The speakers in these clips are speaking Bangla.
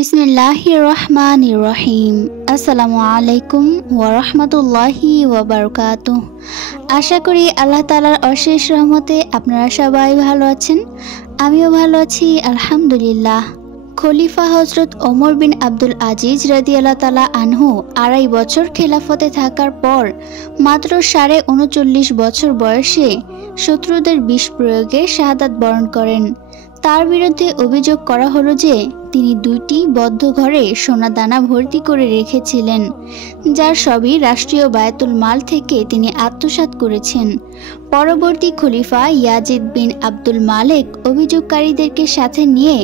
বিসমিল্লাহির রহমানির রহিম। আসসালামু আলাইকুম ওয়া রাহমাতুল্লাহি ওয়া বারাকাতুহু। আশা করি আল্লাহ তাআলার অশেষ রহমতে আপনারা সবাই ভালো আছেন। আমিও ভালো আছি আলহামদুলিল্লাহ। খলিফা হযরত ওমর বিন আব্দুল আজিজ রাদিয়াল্লাহু তাআলা আনহু 2.5 বছর খেলাফতে থাকার পর মাত্র 39.5 বছর বয়সে শত্রুদের বিষ প্রয়োগে শাহাদাত বরণ করেন। তার বিরুদ্ধে অভিযোগ করা হলো যে তিনি 2টি বদ্ধ ঘরে সোনা দানা ভর্তি করে রেখেছিলেন, যার সবই রাষ্ট্রীয় বায়তুল মাল থেকে তিনি আত্মসাৎ করেছেন। পরবর্তী খলিফা ইয়াজিদ বিন আব্দুল মালিক অভিযোগকারীদেরকে সাথে নিয়ে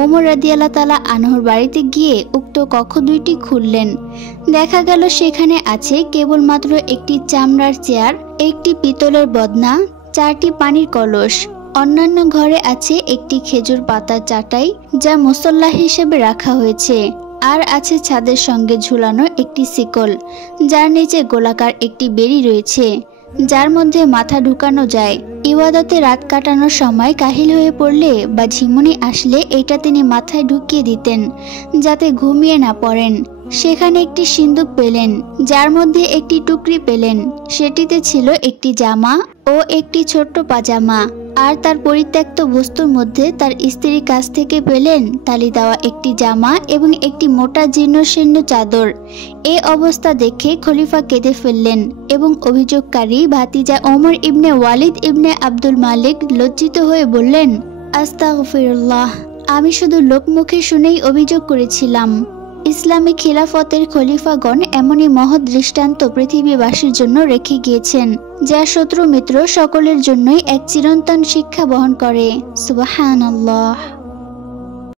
ওমর রাদিয়াল্লাহু তাআলা আনহুর বাড়িতে গিয়ে উক্ত কক্ষ 2টি খুললেন। দেখা গেল সেখানে আছে কেবলমাত্র একটি চামড়ার চেয়ার, একটি পিতলের বদনা, 4টি পানির কলস। অন্যান্য ঘরে আছে একটি খেজুর পাতার চাটাই, যা মুসল্লা হিসেবে রাখা হয়েছে, আর আছে ছাদের সঙ্গে ঝুলানো একটি শিকল, যার নিচে গোলাকার একটি বেড়ি রয়েছে, যার মধ্যে মাথা ঢুকানো যায়। ইবাদতে রাত কাটানোর সময় কাহিল হয়ে পড়লে বা ঝিমুনি আসলে এটা তিনি মাথায় ঢুকিয়ে দিতেন যাতে ঘুমিয়ে না পড়েন। সেখানে একটি সিন্দুক পেলেন, যার মধ্যে একটি টুকরি পেলেন, সেটিতে ছিল একটি জামা ও একটি ছোট্ট পাজামা। আর তার পরিত্যক্ত বস্তুর মধ্যে তার স্ত্রীর কাছ থেকে পেলেন তালি দেওয়া একটি জামা এবং একটি মোটা জীর্ণশীর্ণ চাদর। এ অবস্থা দেখে খলিফা কেঁদে ফেললেন এবং অভিযোগকারী ভাতিজা ওমর ইবনে ওয়ালিদ ইবনে আব্দুল মালিক লজ্জিত হয়ে বললেন, আস্তাগফিরুল্লাহ, আমি শুধু লোকমুখে শুনেই অভিযোগ করেছিলাম। ইসলামী খিলাফতের খলিফাগণ এমনই মহৎ দৃষ্টান্ত পৃথিবীবাসীর জন্য রেখে গিয়েছেন, যা শত্রু মিত্র সকলের জন্যই এক চিরন্তন শিক্ষা বহন করে। সুবহানাল্লাহ।